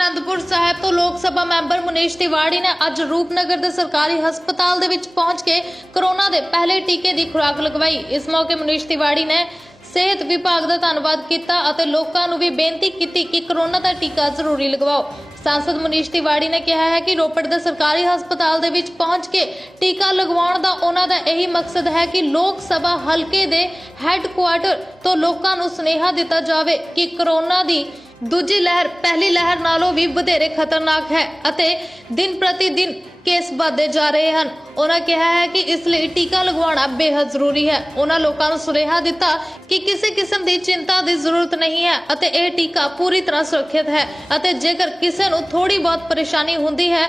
ਅਨੰਦਪੁਰ ਸਾਹਿਬ ਤੋਂ ਲੋਕ ਸਭਾ ਮੈਂਬਰ ਮੁਨੀਸ਼ ਤਿਵਾੜੀ ਨੇ ਅੱਜ ਰੂਪਨਗਰ ਦੇ ਸਰਕਾਰੀ ਹਸਪਤਾਲ ਦੇ ਵਿੱਚ ਪਹੁੰਚ ਕੇ ਕੋਰੋਨਾ ਦੇ ਪਹਿਲੇ ਟੀਕੇ ਦੀ ਖੁਰਾਕ ਲਗਵਾਈ। ਇਸ ਮੌਕੇ ਮੁਨੀਸ਼ ਤਿਵਾੜੀ ਨੇ ਸਿਹਤ ਵਿਭਾਗ ਦਾ ਧੰਨਵਾਦ ਕੀਤਾ ਅਤੇ ਲੋਕਾਂ ਨੂੰ ਵੀ ਬੇਨਤੀ ਕੀਤੀ ਕਿ ਕੋਰੋਨਾ ਦਾ ਟੀਕਾ ਜ਼ਰੂਰੀ ਲਗਵਾਓ। सांसद मुनीश तिवाड़ी ने कहा है कि रोपड़ के सरकारी हस्पताल दे विच पहुंच के टीका लगवाउण दा उन्हां दा यही मकसद है कि लोक सभा हलके दे हैडकुआटर तो लोकां नूं सुनेहा दिता जावे कि कोरोना दी दूजी लहर पहली लहर नालों भी वधेरे खतरनाक है अते दिन प्रति दिन केस बढ़ते जा रहे हैं। उन्होंने कहा है कि इसलिए टीका लगवाना बेहद जरूरी है। उन्होंने लोगों को सुनेहा दिता कि किसी किस्म की चिंता की जरूरत नहीं है अते यह टीका पूरी तरह सुरक्षित है अते जेकर किसी को थोड़ी बहुत परेशानी होती है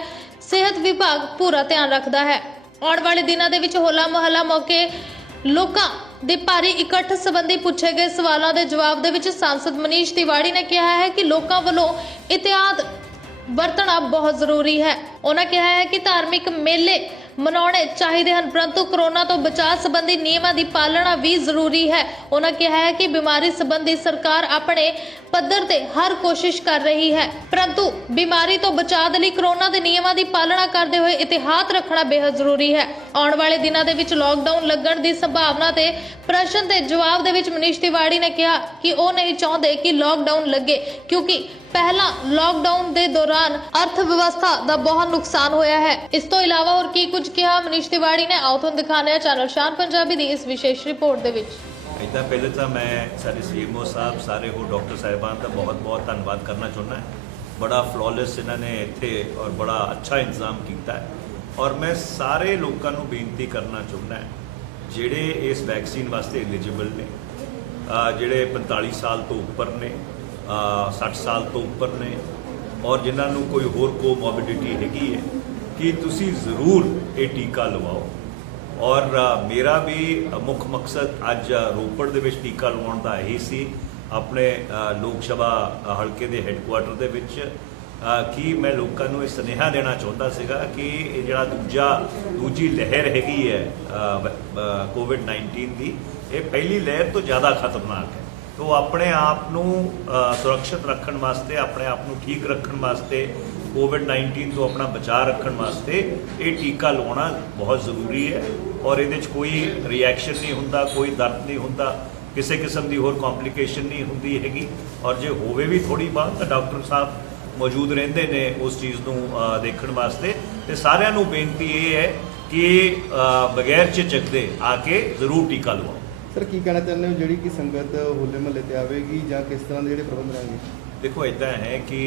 सेहत विभाग पूरा ध्यान रखता है। आने वाले दिनों के विच होला मोहल्ला मौके लोगों ਦੇ ਭਾਰੀ ਇਕੱਠ ਸੰਬੰਧੀ ਪੁੱਛੇ ਗਏ ਸਵਾਲਾਂ ਦੇ ਜਵਾਬ ਦੇ ਵਿੱਚ सांसद ਮਨੀਸ਼ ਤਿਵਾੜੀ ਨੇ ਕਿਹਾ ਹੈ ਕਿ ਲੋਕਾਂ ਵੱਲੋਂ ਇਤਿਹਾਦ ਵਰਤਣਾ ਬਹੁਤ ਜ਼ਰੂਰੀ ਹੈ। ਉਹਨਾਂ ਕਿਹਾ ਹੈ ਕਿ ਧਾਰਮਿਕ ਮੇਲੇ ਮਨਾਉਣੇ ਚਾਹੀਦੇ ਹਨ ਪਰੰਤੂ ਕੋਰੋਨਾ ਤੋਂ ਬਚਾਅ ਸੰਬੰਧੀ ਨਿਯਮਾਂ ਦੀ ਪਾਲਣਾ ਵੀ ਜ਼ਰੂਰੀ ਹੈ। ਉਹਨਾਂ ਕਿਹਾ ਹੈ ਕਿ ਬਿਮਾਰੀ ਸੰਬੰਧੀ ਸਰਕਾਰ ਆਪਣੇ ਪੱਧਰ ਤੇ ਹਰ ਕੋਸ਼ਿਸ਼ ਕਰ ਰਹੀ ਹੈ ਪਰੰਤੂ ਬਿਮਾਰੀ ਤੋਂ ਬਚਾਅ ਦੇ ਲਈ ਕੋਰੋਨਾ ਦੇ ਨਿਯਮਾਂ ਦੀ ਪਾਲਣਾ ਕਰਦੇ ਹੋਏ ਇਤਿਹਾਦ ਰੱਖਣਾ ਬੇहद ਜ਼ਰੂਰੀ ਹੈ। ਆਉਣ ਵਾਲੇ ਦਿਨਾਂ ਦੇ ਵਿੱਚ ਲੋਕਡਾਊਨ ਲੱਗਣ ਦੀ ਸੰਭਾਵਨਾ ਤੇ ਪ੍ਰਸ਼ਨ ਦੇ ਜਵਾਬ ਦੇ ਵਿੱਚ ਮਨੀਸ਼ ਤਿਵਾੜੀ ਨੇ ਕਿਹਾ ਕਿ ਉਹ ਨਹੀਂ ਚਾਹੁੰਦੇ ਕਿ ਲੋਕਡਾਊਨ ਲੱਗੇ ਕਿਉਂਕਿ पहला लॉकडाउन के दौरान अर्थव्यवस्था का बहुत नुकसान होया है। इस तो इलावा और की कुछ कहा मनीष तिवाड़ी ने आओ तुहानू दिखाने चैनल शान पंजाबी दी इस विशेष रिपोर्ट दे विच। इदा पहले तो मैं सारे सीएमओ साहब सारे हो डॉक्टर साहिबान का बहुत बहुत धन्यवाद करना चाहना है। बड़ा फ्लॉलेस इन्होंने इत्थे और बड़ा अच्छा इंतजाम किया है और मैं सारे लोगों को बेनती करना चाहना है जिहड़े इस वैक्सीन वास्ते एलिजिबल ने जिहड़े 45 साल तो उपर ने 60 साल तो उपर ने और जिन्होंने कोई होर कोमोबिडिटी हैगी है कि तुसी ज़रूर ये टीका लवाओ। और मेरा भी मुख मकसद अज रोपड़ दे विच टीका लवाउण दा यही सी अपने लोक सभा हलके दे हैडकुआटर दे विच कि मैं लोगों को यह सुनेहा देना चाहता सीगा कि जिहड़ा दूजी लहर हैगी है कोविड-19 की ये पहली लहर तो ज़्यादा खतरनाक है। तो अपने आप नू सुरक्षित रखने वास्ते अपने आप नू ठीक रखने वास्ते कोविड-19 तो अपना बचाव रखने वास्ते ये टीका लवाना बहुत ज़रूरी है और ये कोई रिएक्शन नहीं होंदा कोई दर्द नहीं होंदा किसी किस्म की होर कॉम्प्लीकेशन नहीं होंदी हैगी और जो होवे भी थोड़ी बहुत तो डॉक्टर साहब मौजूद रहंदे ने उस चीज़ नू देखने वास्ते। तो सारिਆਂ ਨੂੰ बेनती ये है कि बगैर झिझक दे आके जरूर टीका लवाओ। सर की कहना चाहते हो जी कि संगत होले महल्ले ते आवेगी या किस तरह के प्रबंध रहेंगे? देखो इदा है कि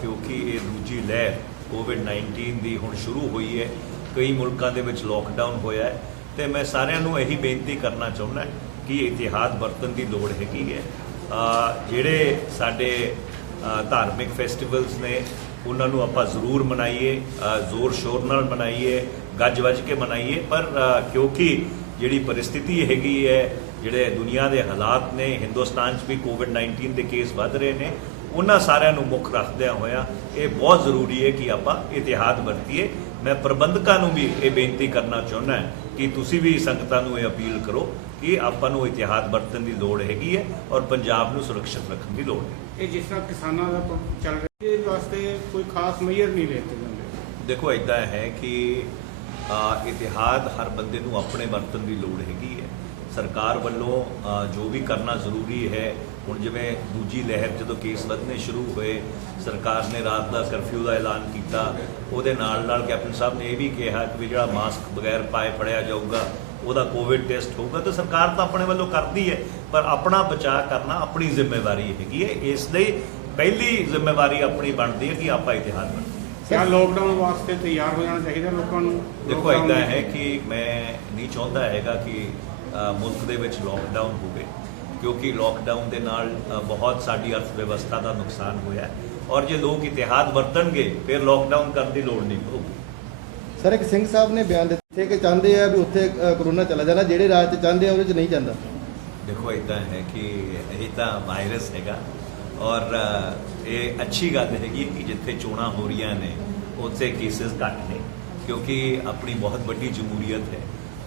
क्योंकि ये दूजी लहर कोविड-19 की हुण शुरू हुई है कई मुल्कों के विच लॉकडाउन होया है तो मैं सारिਆਂ ਨੂੰ यही बेनती करना चाहना कि इतिहाद बरतन की लोड़ हैगी है। जिहड़े साडे धार्मिक फैसटिवल्स ने उन्होंने आपां जरूर मनाइए जोर शोर नाल मनाइए गज वज के मनाइए पर क्योंकि जिहड़ी परिस्थिति हैगी है जिहड़े दुनिया के हालात ने हिंदुस्तान भी कोविड-19 के केस वध रहे हैं उन्हां सारिਆਂ ਨੂੰ मुख रखदिआं होया ये बहुत जरूरी है कि आपां इतिहाद वरतीए। मैं प्रबंधकों को भी ये बेनती करना चाहुंदा कि तुसी भी संगतां नूं ये अपील करो कि आपां नूं इतिहाद वरतन की लोड़ हैगी है और पंजाब नूं सुरक्षित रखने की लोड़ है। ये जिस तरह किसानों का चल रहा है इस वास्ते कोई खास मेजर नहीं लेते जाते। देखो इदा है कि इतिहाद हर बंदे नूं अपने वरतन की लोड़ हैगी है। सरकार वालों जो भी करना जरूरी है हुण जिवें दूजी लहर जो केस वधने शुरू हुए सरकार ने रात का करफ्यू का ऐलान किया उहदे नाल नाल कैप्टन साहब ने यह भी कहा कि जिहड़ा मास्क बगैर पाए फड़िया जाऊगा ਉਹਦਾ कोविड टेस्ट होगा। तो सरकार तो अपने वालों करती है पर अपना बचाव करना अपनी जिम्मेवारी हैगी है। इसलिए पहली जिम्मेवारी अपनी बनती है कि आप इतिहाद बने। क्या लॉकडाउन वास्ते तैयार हो जाना चाहिए लोगों को? देखो इदा है कि मैं नहीं चाहता हैगा कि मुल्क दे विच लॉकडाउन होवे क्योंकि लॉकडाउन के नाल बहुत साडी अर्थव्यवस्था का नुकसान होया और जो लोग इतिहाद वरतणगे फिर लॉकडाउन करने की लोड़ नहीं पऊगी। सर एक सिंह साहब ने बयान दिते कि चाहते हैं भी उत्थे कोरोना चला जाना जिहड़े राज चाहते हैं उहदे च नहीं जांदा। देखो इदा है कि ये तो वायरस हैगा और ये अच्छी गल हैगी कि जिथे चोणां हो रही ने उत्थे केसिस घट ने क्योंकि अपनी बहुत बड़ी जमहूरीयत है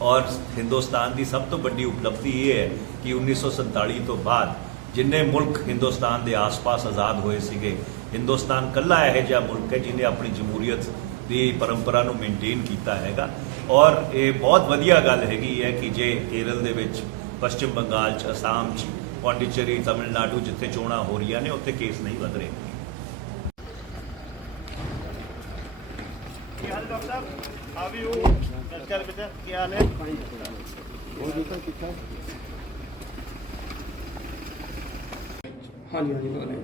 और हिंदुस्तान की सब तो बड़ी उपलब्धि ये है कि 1947 तो बाद ਜਿੰਨੇ ਮੁਲਕ ਹਿੰਦੁਸਤਾਨ ਦੇ ਆਸ-ਪਾਸ ਆਜ਼ਾਦ ਹੋਏ ਸੀਗੇ, ਹਿੰਦੁਸਤਾਨ ਕੱਲਾ ਇਹੋ ਜਿਹਾ ਮੁਲਕ ਹੈ ਜਿਹਨੇ ਆਪਣੀ ਜਮਹੂਰੀਅਤ ਦੀ ਪਰੰਪਰਾ ਨੂੰ ਮੇਨਟੇਨ ਕੀਤਾ ਹੈਗਾ। ਔਰ ਇਹ ਬਹੁਤ ਵਧੀਆ ਗੱਲ ਹੈਗੀ ਹੈ ਕਿ ਜੇ ਕੇਰਲ ਦੇ ਵਿੱਚ, ਪੱਛਮ ਬੰਗਾਲ 'ਚ, ਅਸਾਮ 'ਚ, ਪੌਂਡੀਚੇਰੀ, ਤਮਿਲਨਾਡੂ ਜਿੱਥੇ ਚੋਣਾਂ ਹੋ ਰਹੀਆਂ ਨੇ ਉੱਥੇ ਕੇਸ ਨਹੀਂ ਵਧ ਰਹੇ। ਕੀ ਹਾਲ ਹੈ ਡਾਕਟਰ ਸਾਹਿਬ? How you? ਨਮਸਕਾਰ ਬੇਟਾ, ਕੀ ਹਾਲ ਹੈ? ਹਾਂਜੀ ਹਾਂਜੀ ਬੋਲੇ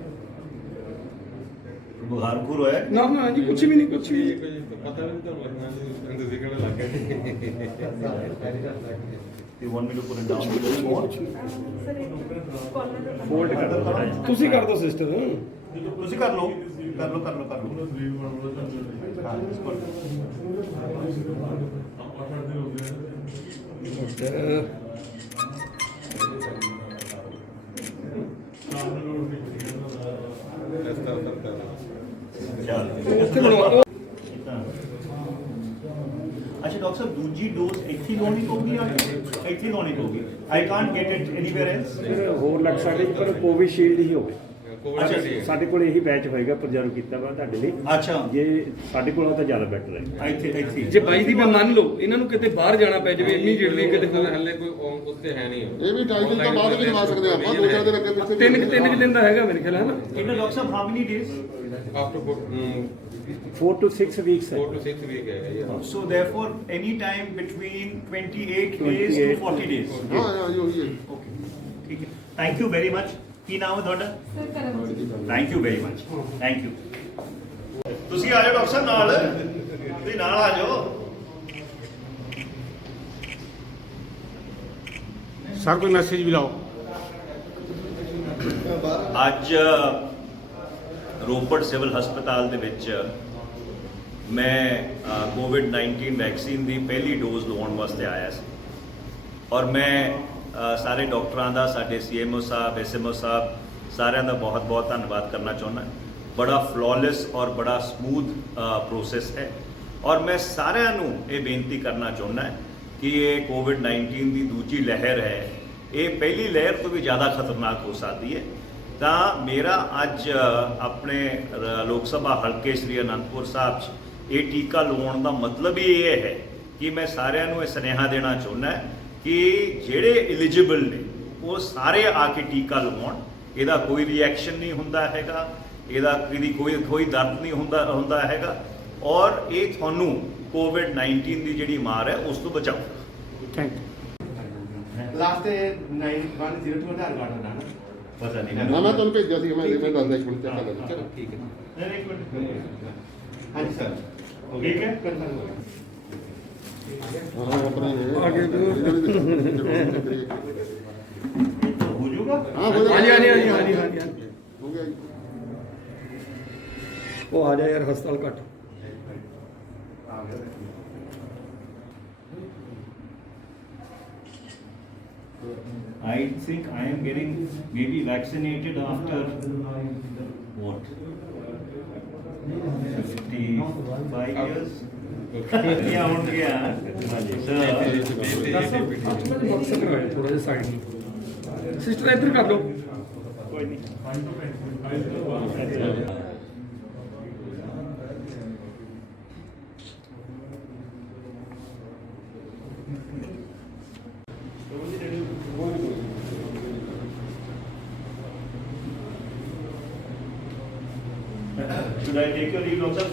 ਬੁਖਾਰ ਬਖੂਰ ਹੋਇਆ? ਨਾ ਨਾ ਜੀ ਕੁਛ ਵੀ ਨਹੀਂ ਕੁਛ ਵੀ ਪਤਾ ਨਹੀਂ ਤੁਹਾਨੂੰ ਤੁਸੀਂ ਕਿਹੜਾ ਲੱਗ You want me to put it down a little more? Fold ਕਰ ਦਿਓ ਤੁਸੀਂ ਕਰ ਦਿਓ ਸਿਸਟਰ ਤੁਸੀਂ ਕਰ ਲਓ, ਕਰ ਲਓ, ਕਰ ਲਓ, ਕਰ ਲਓ। ਉੱਥੇ ਬਣਵਾ ਅੱਛਾ ਡਾਕਟਰ ਸਾਹਿਬ, ਦੂਜੀ ਡੋਜ਼ ਇੱਥੇ ਹੀ ਲਾਉਣੀ ਪਊਗੀ ਜਾਂ ਇੱਥੇ ਹੀ ਲਾਉਣੀ ਪਊਗੀ? I can't get it anywhere else. ਹੋਰ ਲੱਗ ਸਕਦੇ ਪਰ ਕੋਵਿਸ਼ੀਲਡ ਹੀ ਹੋਵੇ। ਅੱਛਾ ਸਾਡੇ ਕੋਲ ਇਹੀ ਬੈਚ ਹੋਏਗਾ ਪ੍ਰੀਜ਼ਰਵ ਕੀਤਾ ਵਾ ਤੁਹਾਡੇ ਲਈ। ਅੱਛਾ, ਜੇ ਸਾਡੇ ਕੋਲ ਆ ਤਾਂ ਜ਼ਿਆਦਾ ਬੈਟਰ ਹੈ। ਇੱਥੇ ਜੇ ਬਾਈ ਦੀ ਮੈਂ ਮੰਨ ਲਓ ਇਹਨਾਂ ਨੂੰ ਕਿਤੇ ਬਾਹਰ ਜਾਣਾ ਪੈ ਜਾਵੇ ਇਮੀਡੀਏਟਲੀ ਕਿਤੇ ਹੱਲੇ ਕੋਈ ਉੱਤੇ ਹੈ ਨਹੀਂ। ਇਹ ਵੀ 2.5 ਦਿਨ ਤੋਂ ਬਾਅਦ ਵੀ ਲਵਾ ਸਕਦੇ ਆਪਾਂ, 2-4 ਦਿਨ ਅੱਗੇ ਪਿੱਛੇ ਤਿੰਨ ਕੁ ਦਿਨ ਦਾ ਹੈਗਾ ਮੇਰੇ ਖਿਆਲ ਹੈ ਨਾ। ਇਹਨਾਂ doctor Sahib how many days? After 4 to 6 weeks ਹੈ। 4 to 6 ਵੀਕ ਹੈ ਇਹ। So therefore any time between 28 days to 40 days. ਹਾਂ ਉਹੀ ਹੈ। Okay, ਠੀਕ ਹੈ। Thank you very much. ਕੀ ਨਾਮ ਹੈ ਤੁਹਾਡਾ? Thank you very much, thank you. ਤੁਸੀਂ ਆ ਜਾਓ ਡਾਕਟਰ ਸਾਹਿਬ ਨਾਲ, ਤੁਸੀਂ ਨਾਲ ਆ ਜਾਓ। ਸਰ ਕੋਈ ਮੈਸੇਜ ਵੀ ਲਾਓ। ਅੱਜ ਰੋਪੜ ਸਿਵਲ ਹਸਪਤਾਲ ਦੇ ਵਿੱਚ ਮੈਂ ਕੋਵਿਡ-19 ਵੈਕਸੀਨ ਦੀ ਪਹਿਲੀ ਡੋਜ਼ ਲਵਾਉਣ ਵਾਸਤੇ ਆਇਆ ਸੀ ਔਰ ਮੈਂ ਸਾਰੇ ਡਾਕਟਰਾਂ ਦਾ, ਸਾਡੇ ਸੀਐਮਓ ਸਾਹਿਬ, ਐਸਐਮਓ ਸਾਹਿਬ, ਸਾਰਿਆਂ ਦਾ ਬਹੁਤ-ਬਹੁਤ ਧੰਨਵਾਦ ਕਰਨਾ ਚਾਹੁੰਦਾ। ਬੜਾ ਫਲॉलेस ਔਰ ਬੜਾ ਸਮੂਥ ਪ੍ਰੋਸੈਸ ਹੈ ਔਰ ਮੈਂ ਸਾਰਿਆਂ ਨੂੰ ਇਹ ਬੇਨਤੀ ਕਰਨਾ ਚਾਹੁੰਦਾ ਕਿ ਇਹ ਕੋਵਿਡ-19 ਦੀ ਦੂਜੀ ਲਹਿਰ ਹੈ, ਇਹ ਪਹਿਲੀ ਲਹਿਰ ਤੋਂ ਵੀ ਜ਼ਿਆਦਾ ਖਤਰਨਾਕ ਹੋ ਸਕਦੀ ਹੈ। ਤਾਂ ਮੇਰਾ ਅੱਜ ਆਪਣੇ ਲੋਕ ਸਭਾ ਹਲਕੇ ਸ਼੍ਰੀ ਅਨੰਦਪੁਰ ਸਾਹਿਬ 'ਚ ਇਹ ਟੀਕਾ ਲਵਾਉਣ ਦਾ ਮਤਲਬ ਹੀ ਇਹ ਹੈ ਕਿ ਮੈਂ ਸਾਰਿਆਂ ਨੂੰ ਇਹ ਸੁਨੇਹਾ ਦੇਣਾ ਚਾਹੁੰਦਾ ਕਿ ਜਿਹੜੇ ਐਲੀਜੀਬਲ ਨੇ ਉਹ ਸਾਰੇ ਆ ਕੇ ਟੀਕਾ ਲਵਾਉਣ। ਇਹਦਾ ਕੋਈ ਰਿਐਕਸ਼ਨ ਨਹੀਂ ਹੁੰਦਾ ਹੈਗਾ, ਇਹਦੀ ਕੋਈ ਦਰਦ ਨਹੀਂ ਹੁੰਦਾ ਹੈਗਾ ਔਰ ਇਹ ਤੁਹਾਨੂੰ ਕੋਵਿਡ-19 ਦੀ ਜਿਹੜੀ ਮਾਰ ਹੈ ਉਸ ਤੋਂ ਬਚਾਊਗਾ। Thank you. Last 9102 Aadhaar card ਦਾ ਨਾ ਪਤਾ ਨਹੀਂ ਨਾ ਮੈਂ ਤੁਹਾਨੂੰ ਭੇਜਿਆ ਸੀ, ਮੈਂ ਦੱਸਦਾ ਇੱਕ ਮਿੰਟ ਚੈੱਕ ਕਰ ਲੈਂਦਾ। ਚਲੋ ਠੀਕ ਹੈ। ਨਹੀਂ, ਇੱਕ ਮਿੰਟ। ਹਾਂਜੀ ਸਰ ਠੀਕ ਹੈ। ਹਾਂ ਆਪਣੇ ਹੋ ਜਾਊਗਾ। ਹਾਂ ਹੋ ਹਾਂਜੀ ਹਾਂਜੀ ਹਾਂਜੀ ਹਾਂਜੀ ਹਾਂਜੀ ਹੋ ਗਿਆ ਜੀ। ਉਹ ਆ ਜਾ ਯਾਰ ਹਸਪਤਾਲ ਘੱਟ। I think I am getting maybe vaccinated after what? 55 years? Yeah, on gaya. ਬਕਸ ਕਰਵਾਇਆ ਥੋੜਾ ਜਿਹਾ ਸਾਈਡ ਨੂੰ। ਸਿਸਟਰ ਇੱਧਰ ਕਰ ਲਓ। कोई नहीं। Should I take your leave, doctor?